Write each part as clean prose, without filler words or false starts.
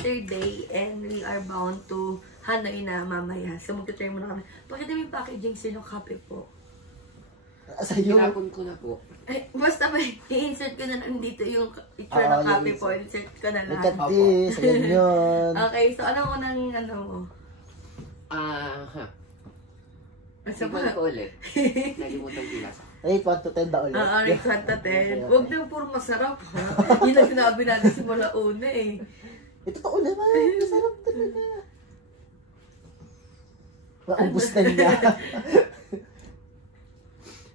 Saturday and we are bound to Hanoi na mamaya. So magta-try muna kami. Pakita mo yung packaging sino kape po. Sa'yo. Tinapon ko na po. Eh, basta ba, i-insert ko na lang dito yung picture ng kape po. Insert ko na lang. Look at this. Ayan yun. Okay, so ano mo nang ano mo? Sipan ko ulit. Nalimutan ko lasa. Rate 1 to 10 ba ulit? Rate 1 to 10. Huwag na puro masarap ha. Yun ang sinabi natin simula una eh. Ito totoo naman. Masarap talaga. Maubos na niya.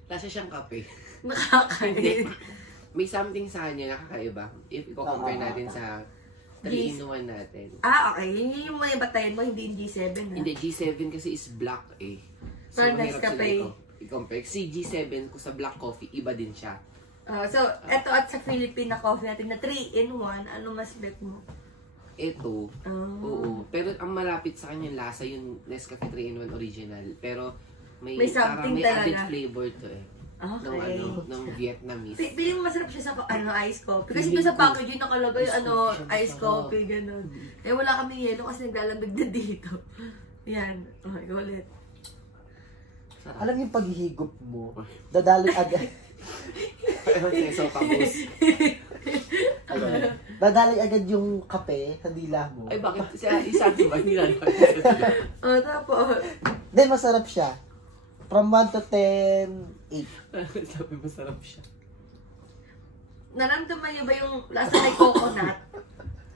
Lasa siyang kape. Nakakain. May something sa kanya nakakaiba. If i-compare natin sa 3-in-1 natin. Okay. Yun yung may batayan mo, hindi yung G7 ha? Hindi, G7 kasi is black eh. So, Parang mahirap sila Nescafe. i-compare. Si G7 ko sa black coffee, iba din siya. So, eto at sa Philippine na coffee natin na 3-in-1, ano mas bet mo? Ito, oo. Pero ang malapit sa kanya lasa yung Nescafe 3-in-1 original. Pero may something may talaga. added flavor to eh. Okay. Ng Vietnamese. Piling masarap siya sa iced coffee. Kasi doon sa packaging nakalagay iced coffee, gano'n. Eh wala kami yelo kasi naglalamig na dito. Yan. Okay, ulit. Alam yung paghihigop mo, dadaloy agad. So, tapos. Dadaloy agad yung kape sa dila mo. Ay, bakit? Isa ba? Hindi na. Tapos. Then, masarap siya. From 1 to 10, 8. Sabi masarap siya. Naramdaman niyo ba yung lasa may coconut?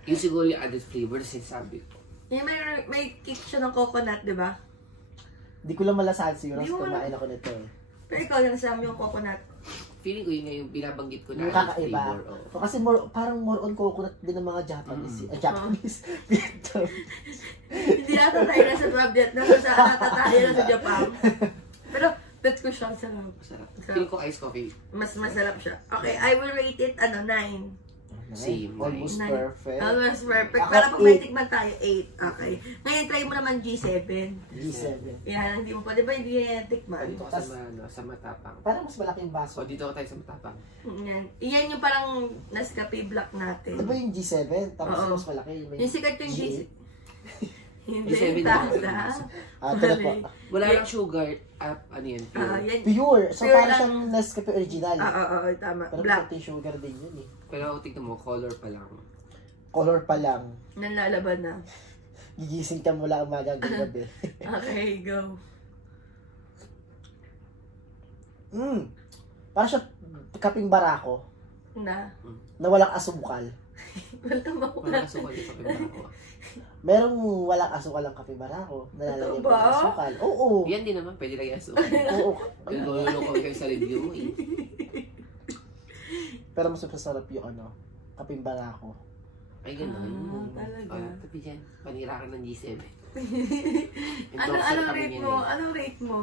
Yung siguro yung added flavor, sinasabi ko. Yung may kick siya ng coconut, di ba? Hindi ko lang malasahan siguro kasi kumain ako nito eh. Pero ikaw lang sa yung coconut. Feeling ko yun nga yung binabanggit ko na Yung added kakaiba. flavor. Oh. Kasi parang more on coconut din ng mga Japanese. Japanese. Hindi ata tayo nasa Vietnam. Ata tayo nasa Japan. Pero bet ko siya sarap. Masarap. Feeling ko iced coffee. Mas masarap siya. Okay, I will rate it 9. Same. Almost Nine. perfect. Almost perfect. Ako, Para pag may tikman tayo, 8. Okay. Ngayon, try mo naman G7. G7. Yan, hindi mo pa. Di ba hindi yan tikman? Dito ka sa matapang. Parang mas malaki yung baso. So, dito tayo sa matapang. Yan. Yan yung parang Nescafe Black natin. Ito ba yung G7? Tapos Oo. mas malaki. Yung sikat yung G7. Hindi, G7 tasa. Ito na po. Wala lang sugar at ano yan, pure. Yan. Pure. So Pure parang lang. siyang Nescafe original. Oo, tama. Pero Black. konti sugar din yun eh. Pero tignan mo, color pa lang. Color pa lang. Nanlalaban na. Gigising ka mula umaga hanggang gabi. Okay, go. Parang siya kaping barako Na. na walang asukal. Walang asukal dito kay Barako. Merong walang asukal ang kaping barako. Nalalagyan Totoo ba? mo ng asukal. Oo. Yan din naman, pwede lang yung asukal. Oo. Lolo ko kayo sa review mo eh. Pero mas masarap yung kaping barako. Ay, gano'n. Talaga. Tapi dyan, panira ka ng G7. Anong rate mo? Anong rate mo?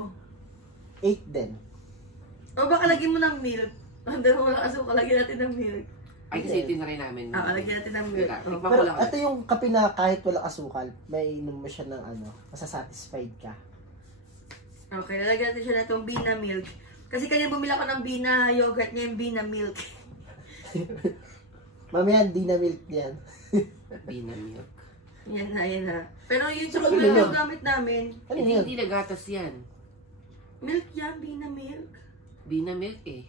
8 din. O baka lagyan mo ng milk. Hindi mo lang asukal, lagyan natin ng milk. Ay, kasi tinry namin. Lagyan natin ng milk. Tikman ko Pero lang. ito yung kape na kahit walang asukal, may inom mo siya ng masasatisfied ka. Okay, lalagyan natin siya na itong Bina milk. Kasi kanina bumila ko ng Bina yogurt niya yung Bina milk. Mamaya, di na milk yan. Bina milk. Yan na. Pero yung Ano chocolate yun? yung gamit namin. Ano Hindi, yun? hindi nagatas yan. Milk yan, Bina milk. Bina milk eh.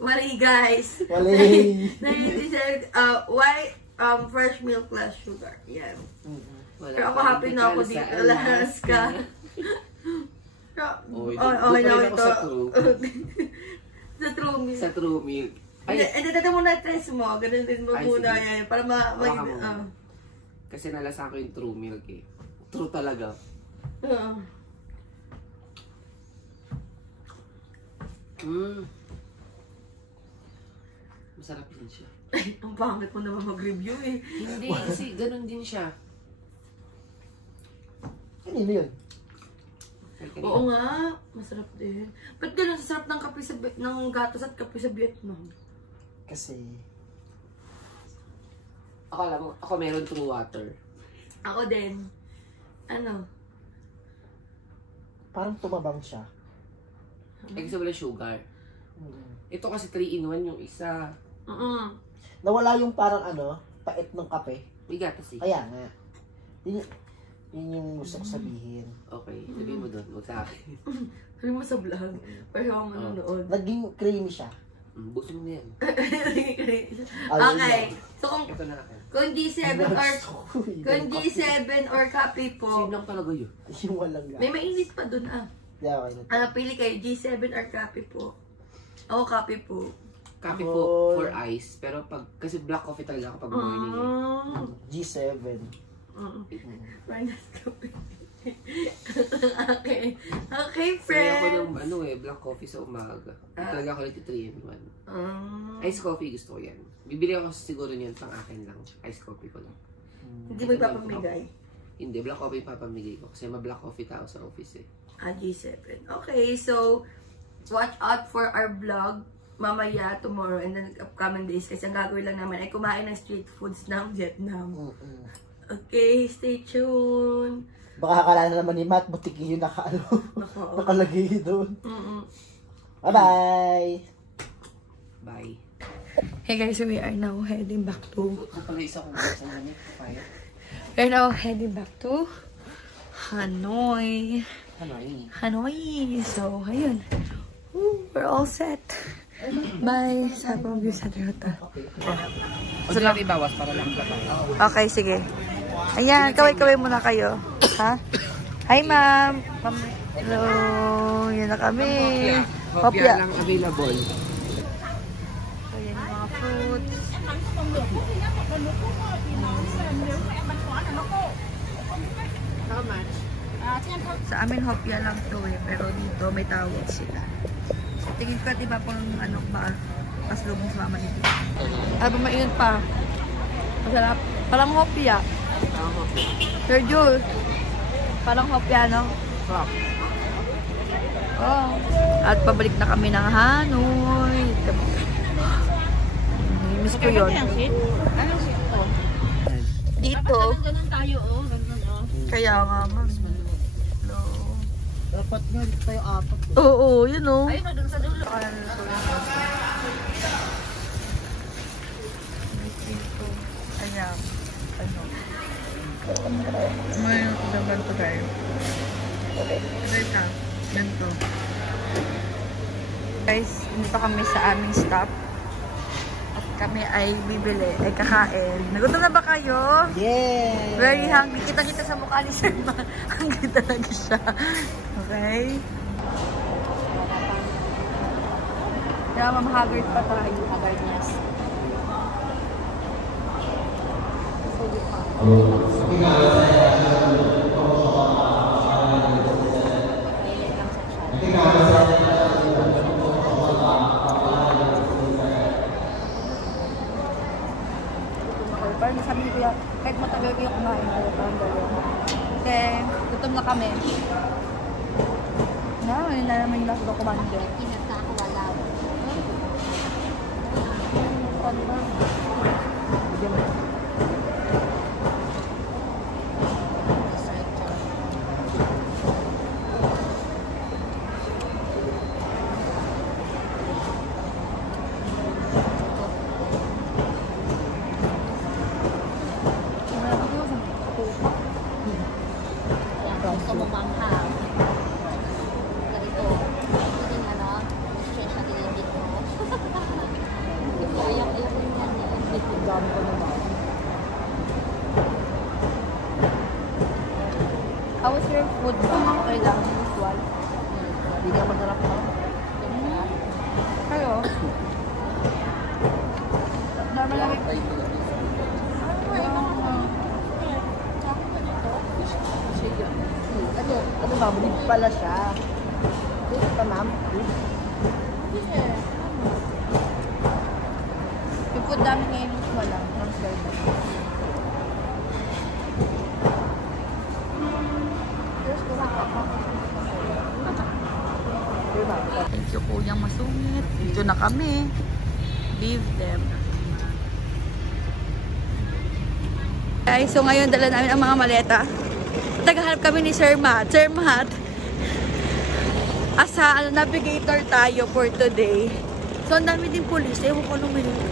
Mali guys. Wali. Said, why fresh milk plus sugar? Yan. Wala Pero ako pa happy na ako sa dito. Alaska. Oh, okay na doon pa rin ako ito. sa true. Sa true milk. Sa true milk. Ay, dito muna test mo. Ganun din mo Ay, muna sige. yan. Para Baka mo. Kasi nalasan ko yung true milk eh. True talaga. Masarap din siya. Ang pangit mo naman mag-review eh. Hindi, kasi ganun din siya. Ano yun? Oo nga, masarap din. Ba't ganun sarap ng kape ng gatas at kape sa Vietnam? Kasi, Ako meron true water. Ako din. Ano? parang tumabang siya. Eh, kasi wala sugar. Ito kasi 3-in-1 yung isa. Nawala yung parang pait ng kape. May gatas eh. Kaya nga. Yun yung gusto ko sabihin. Okay, sabihin mo doon. Huwag sa akin. Sabi mo sa vlog. Pero ako manonood. Naging creamy siya. Busin mo na yan. Okay. So Ito na akin. kung G7 or kape po, Same lang talaga yun. Yung walang gas. may mainit pa dun ah. Yeah, okay na. Ano, pili kayo, G7 or kape po? Ako kape po. Kape Ako- po for ice. Pero kasi black coffee talaga ako pag morning eh. G7. Minus kape. Okay. Okay, Kaya ako friends. ng black coffee sa umaga. Talaga ako nagti 3-in-1. Ah. Ice coffee gusto ko yan. Bibili ako siguro niyan pang akin lang. Ice coffee ko lang. Hindi mo ipapamigay. Hindi, black coffee papamigay ko. Kasi ma-black coffee tao sa office eh. G7. Okay, so watch out for our vlog mamaya, tomorrow, and then upcoming days. Kasi ang gagawin lang naman ay kumain ng street foods ng Vietnam. Okay, stay tuned. Baka akala na naman ni Matt, butiki yun nakalagay doon. Bye-bye! Bye. Hey guys, so we are now heading back to... Kung pala isa kong gusto mo niya, fire. We are now heading back to Hanoi. Hanoi. So, ayun. Woo, we're all set. Bye. Sabong view sa Toyota. Gusto lang ibawas para lang kapag. Okay, sige. Ayan, kaway-kaway muna kayo. Ha? Hi, ma'am. Hello. Yan na kami. Hopya lang available. So, yan yung mga fruits. Sa amin, hopya lang to eh. Pero dito, may tawag sila. Tingin ko, diba, pang ano ba, paslubong sa mama nito. Habang mainit pa. Masarap. Parang hopya. Sir Jules. Parang hopya, no? Oh. At pabalik na kami ng Hanoi. Miss ko yun. Dito. Kaya nga, ma'am. Dapat nga, dito tayo apat. Oo, yun o. Ayun na, dun sa dulo. Ayan. Ano? May ganito tayo. Ito. Ganito. Guys, dito kami sa aming stop. At kami ay bibili, ay kakain. Nagutom na ba kayo? Yeah! Very hungry. Kita-kita sa mukha ni Sir Ma. Hungry talaga siya. Okay? Kaya mamahagard pa tayo. Haggardness. Parang sabi ni Kuya, kahit matagal kayo kumain, kaya parang gano'n. Okay, gutom na kami. Yun na naman yung last ko kumain doon. Kinasa ako wala. Gusto mo manghang. Ganito. Kasi nga, no? Stress siya tinibig mo. Ayaw ko yung yan. Dami ko naman. How was your food ba? Okay lang, usual. Hindi ka masarap na. Kayo? Normal lang. Ano ba? Bulib pala siya. Dito pa, ma'am. Yung food namin ngayon usual lang. Thank you po yung masungit. Dito na kami. Leave them. Guys, so ngayon dala namin ang mga maleta. Naghahanap kami ni Sir Matt. Sir Matt, asa navigator tayo for today. So ang dami din police. Ewan ko anong minuto.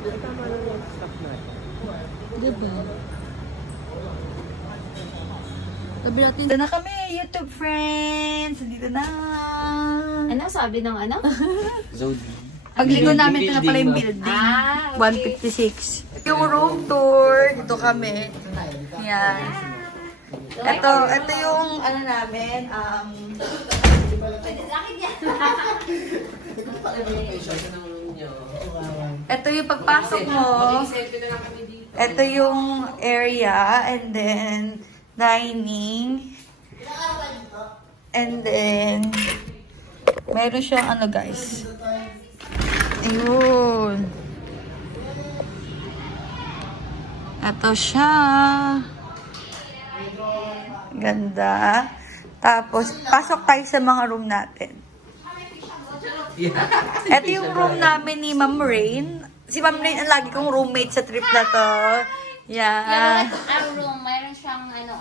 Tama lang yung staff natin. Diba? Tabi natin. Dito na kami, YouTube friends! Dito na! Ano sabi ng ano? Zodi. Pagligo namin, ito na pala yung building. Ah, okay. 156. Yung room tour. Dito kami. Yan. Ito yung ano namin. Ito yung pagpasok mo. Ito yung area. And then, dining. And then, meron siyang ano guys. Ayun. Ito siya. Ganda. Tapos, pasok tayo sa mga room natin. Ito yung room namin ni Ma'am Rain. Si Ma'am Rain ang lagi kong roommate sa trip na to. Yeah, Yeah. our room, mayroon siyang ano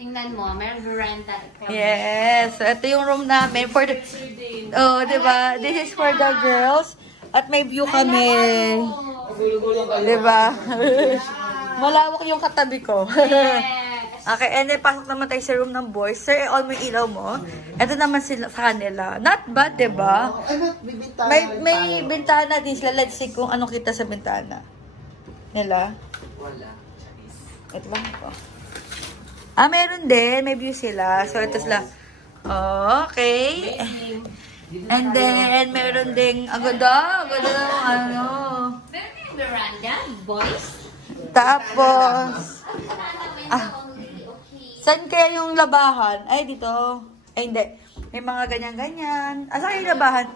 tingnan mo, mayroon veranda. Yes. So, ito yung room namin for the... Oh, diba? This is for the girls. At may view kami. Diba? Malawak yung katabi ko. Okay, and then pasok naman tayo sa room ng boys. Sir, all mo yung ilaw mo. Ito naman sila sa kanila. Not bad, diba? May bintana din sila. Let's see kung anong kita sa bintana. Nila. Wala. Ito lang po. Meron din. May view sila. So, ito sila. Okay. And then, meron ding, ang ganda ng ano. Meron yung veranda, boys. Tapos, saan kaya yung labahan? Ay, dito. Ay, hindi. May mga ganyan-ganyan. Saan yung labahan?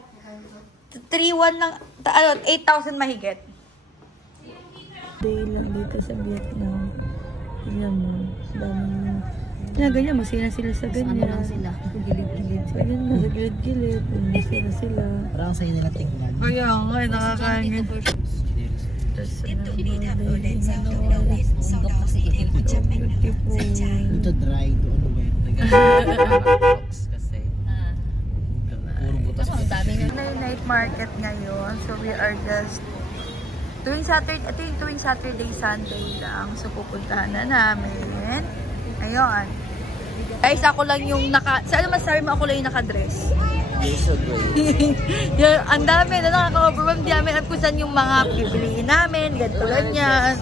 3,100 lang, 8,000 mahigit. Day lang dito sa Vietnam. Yan mo. Ganyan, masina sila sa ganyan. Ano lang sila? Gilid-gilid. Ganyan na, sa gilid-gilid. Masina sila. Parang sa'yo nila tingnan. Kaya nga, nakakaingin. Ito dry, doon wet. Kasi. Puro butas. Night market ngayon. So we are just tuwing Saturday, ito yung tuwing Saturday, Sunday lang. So pupuntahan na namin. Ayun. Guys, ako lang yung ano masasabi mo, ako lang yung naka-dress? Ang dami na nakaka-overwhelm. Di namin alam kung saan yung mga pipiliin namin. Ganito ganyan.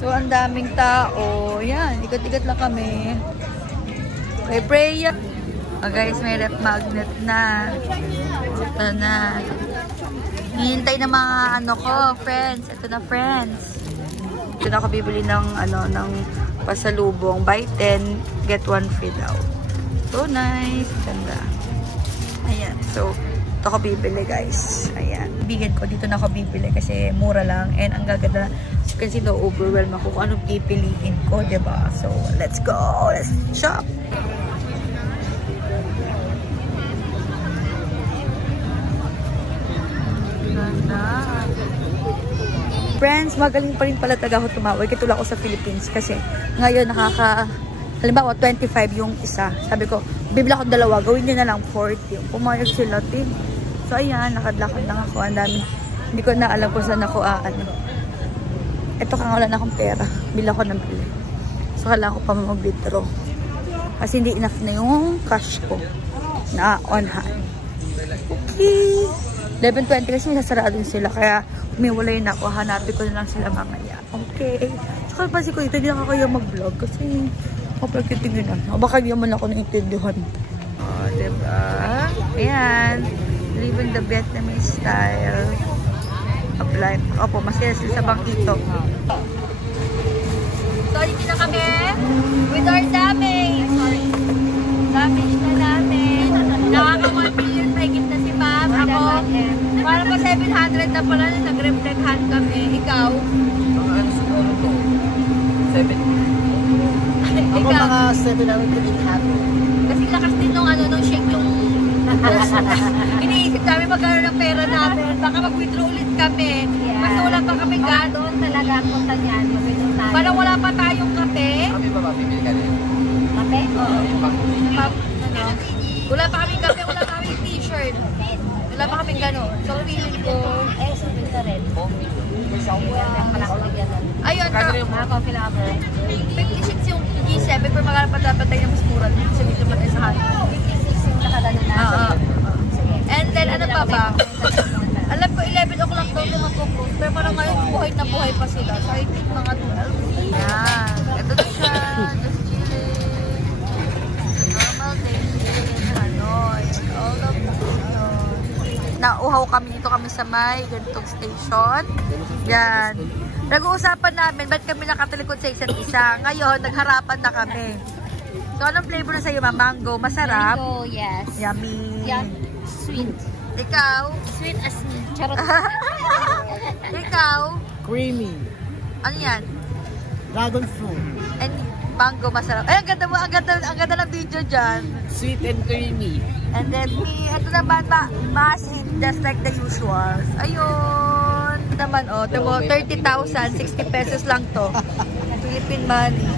So, ang daming tao. Yan, ikot-ikot lang kami. Pray. Oh, guys, may rep magnet na. Ito na. Hihintay ng mga friends. Ito na, friends. Ito na ako bibili ng pasalubong. Buy 10, get 1 free daw. So nice. Ganda. Ayan. So, ito ako bibili, guys. Ayan. Bigan ko. Dito na ako bibili kasi mura lang. And ang gaganda. As you can see, na-overwhelm ako kung anong pipiliin ko, diba? So, let's go. Let's shop. Ganda. Friends, magaling pa rin pala taga ako tumawag. Kitula ko sa Philippines kasi ngayon halimbawa 25 yung isa. Sabi ko, bibila ko 2, gawin nyo na lang 40. Pumayag sila, tin. So ayan, nakadlakad lang ako. Ang dami. Hindi ko na alam kung saan ako Ito wala na akong pera. Bila ko ng bili. So kailangan ko pa mag-withdraw. Kasi hindi enough na yung cash ko na on hand. Okay. 11:20 kasi nasarado sila. Kaya umiwalay na ako. Hanapin ko na lang sila mamaya. Okay. Saka pansin ko dito, hindi na kaya mag-vlog. Kasi kapag titignan na. Baka hindi naman ako naintindihan. Oh, diba? Ayan. Living the Vietnamese style of life. Opo, masaya sila sa bangkito. So, dito na kami with our damage. Damage na namin. Nakaka-1 million mahigit na si Ma'am. Ako, parang pa 700 na pala na nag-reflect-hand kami. Ikaw? Mga ano siguro to? 7. Ako mga 7 na rin Kasi lakas din nung shake yung iniisip namin magkaroon ng pera namin. Baka mag-withdraw ulit kami. Basta wala pa kami Doon talaga ang punta niyan. Parang wala pa tayong kape. Kami ba mapipili ka din? Kape? Oo. Wala pa kaming kape, wala pa kaming t-shirt. Wala pa kaming gano'n. So, feeling ko, Eh, sabihin ka rin. Ayun, Mga coffee lover. 56 yung G7, pero makapatapatay na mas mura. Sa dito pa tayo sa hangin. 56 yung nakalanan na. Oo. And then, ano pa ba? Alam ko, 11 o'clock daw ito mag-close. Pero parang ngayon, buhay na buhay pa sila. So, I think mga 12. Yan. Ito na siya. Just chilling. It's a normal day in Hanoi. And all of the station. Nauhaw kami dito kami sa may ganitong station. Yan. Nag-uusapan namin, ba't kami nakatalikod sa isa't isa? Ngayon, nagharapan na kami. So, anong flavor na sa'yo, ma'am? Mango? Masarap? Mango, yes. Yummy. Yeah, sweet. Ikaw? Sweet as me. Charot. Ikaw? Creamy. Ano yan? Dragon fruit. And mango, masarap. Ay, ang ganda mo. Ang ganda ng video dyan. Sweet and creamy. And then me, ito naman, massive, just like the usual. Ayun. Ito naman, oh, ito mo, 30,000, 60 pesos lang to. Philippine money.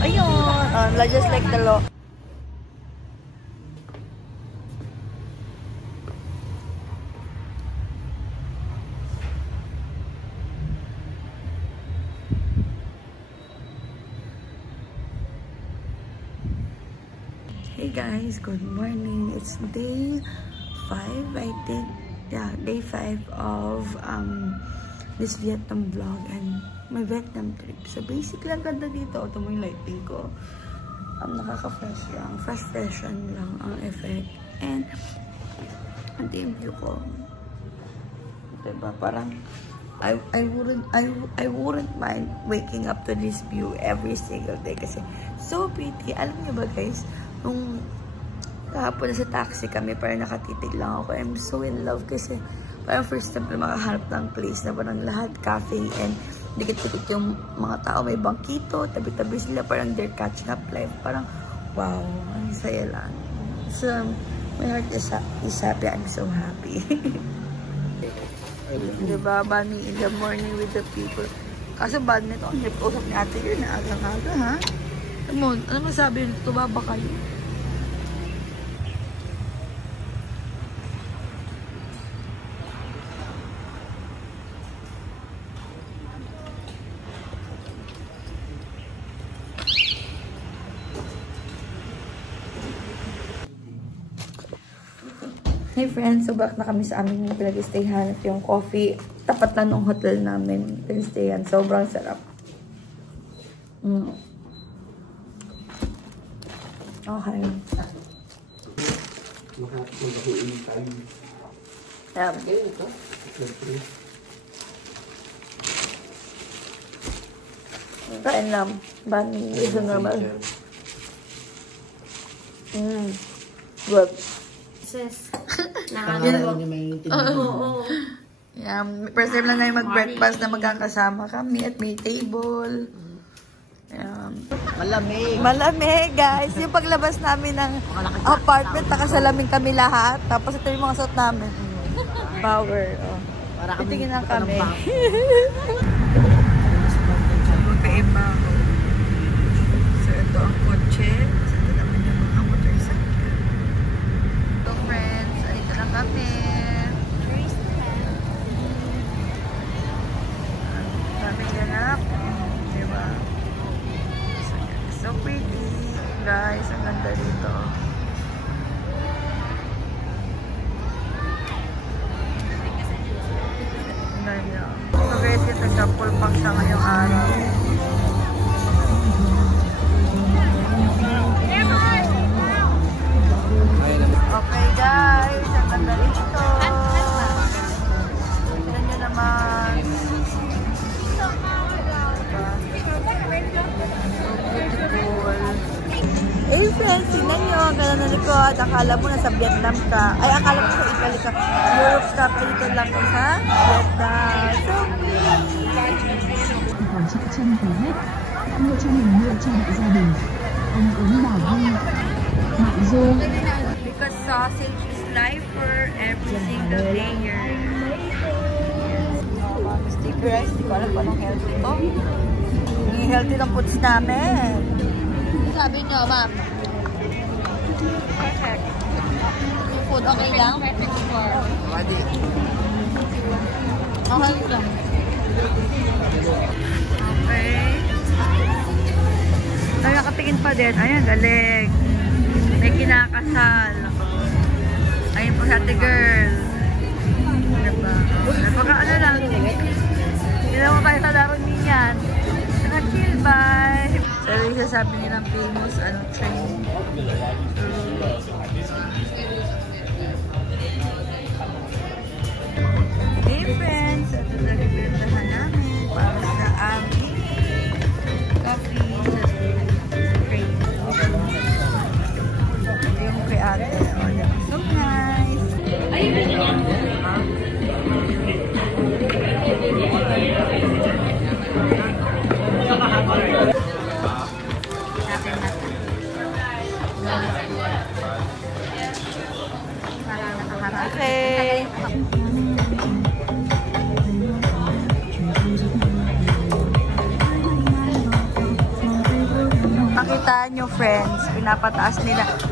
Ayun. Just like the law. Hey guys, good morning. It's day 5, I think. Yeah, day 5 of this Vietnam vlog and my Vietnam trip. So basically, ang ganda dito. Ito mo yung lighting ko. Nakaka-fresh lang. Fresh lang ang effect. And ito yung view ko. Diba? Parang I wouldn't mind waking up to this view every single day kasi so pretty. Alam niyo ba guys, nung kahapon sa taxi kami, parang nakatitig lang ako. I'm so in love kasi parang first time na makahanap ng place na parang lahat cafe and dikit-dikit yung mga tao, may bangkito, tabi-tabi sila, parang they're catching up life. Parang wow, ang saya lang. So my heart is happy. I'm so happy. Diba, Bunny, in the morning with the people. Kaso bad nito, ang usap ni ate yun na agang-aga, ha? Ano masabi yun? Tumaba kayo? Hey friends, so back na kami sa aming pinag-stayhan. Yung coffee, tapat lang ng hotel namin pinag-stayhan. Sobrang sarap. Okay. Kain lang. Bunny, is normal. Good. Sis. Yeah, first time lang namin mag-breakfast na magkakasama kami at may table. Malamig. Malamig, guys. Yung paglabas namin ng apartment, nakasalaming kami lahat. Tapos ito yung mga suot namin. Power. Oh. Titingin na kami. Magkaiba. So, ito ang kotse. Ito naman yung mga motorcycle. So, friends, ito na kami. Kami ganap. Diba? So pretty. Guys, ang ganda dito. Ganyan. So guys, ito siya. Pulpang siya ngayong araw. Okay guys, ang ganda dito. Tignan nyo naman. Hey friends, tingnan nyo. Gano'n na likod. Akala mo nasa Vietnam ka. Ay, akala mo sa Italy ka. Europe ka. Dito lang ka sa Vietnam. So còn chắc chân hầu hết đã mua cho mình mua cho đại gia đình ăn uống bảo vui mại du. because sausage is life for every single day here. Sticker rice. Hindi ko alam kung anong healthy to. Yung healthy ng foods namin. Sabi nyo, ma'am. Perfect. Yung food okay lang? Perfect for. Mahal lang. Okay. Ay, nakatingin pa din. Ayan, galing. May kinakasal. Ayun po si ate girl. Diba? Napaka ano lang. Hindi naman tayo sa laro niyan. Saka chill, bye. So, yung sasabi nilang famous, train. Hey friends, ito na rin namin para sa aming coffee sa train. Yung kay ate. Oh, yeah. So nice. Okay. Pakita nyo friends,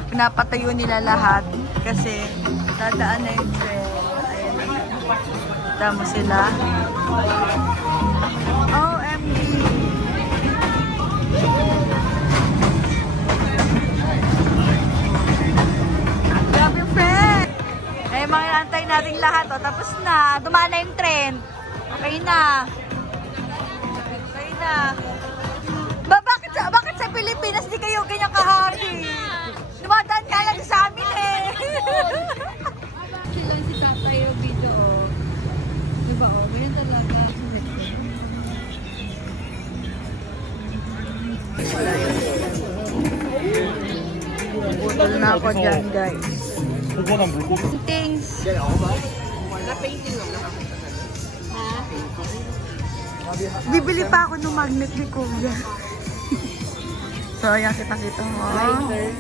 pinapatayo nila lahat kasi dadaan na yung trail. Ayan. Kita mo sila. OMG! Grabe friend! Eh, mga inaantay natin lahat. O, tapos na. Dumaan na yung trend. Okay na. Okay na. Bakit sa Pilipinas di kayo ganyan kahari? Dumadaan ka lang sa amin eh. Sila si tatay yung video. Diba o? Ganyan talaga. Butol na ako dyan guys. Thanks. Bibili pa ako ng magnet ni Kuya. So, ayan, kita-kita mo. Lighter.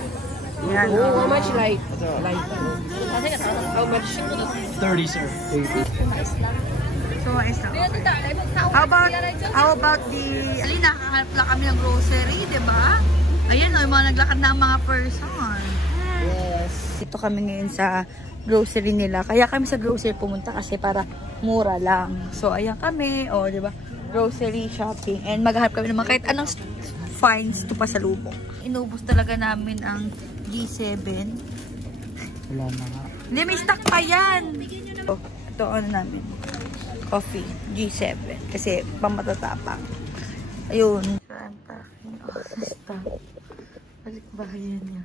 Yan. How much light? How much? 30, sir. So, mais lang. How about the... Alin, nakahanap lang kami ng grocery, diba? Ayan, yung mga naglakad na mga person. Yes. Dito kami ngayon sa grocery nila. Kaya kami sa grocery pumunta kasi para mura lang. So, ayan kami. O, diba? Grocery shopping. And maghanap kami naman kahit anong finds to pasalubong. Inubos talaga namin ang G7. Wala na nga. Hindi, may stock pa yan. Ito ano namin. Coffee. G7. Kasi pamatatapang. Ayun. Saan pa? Balik bahayan niya.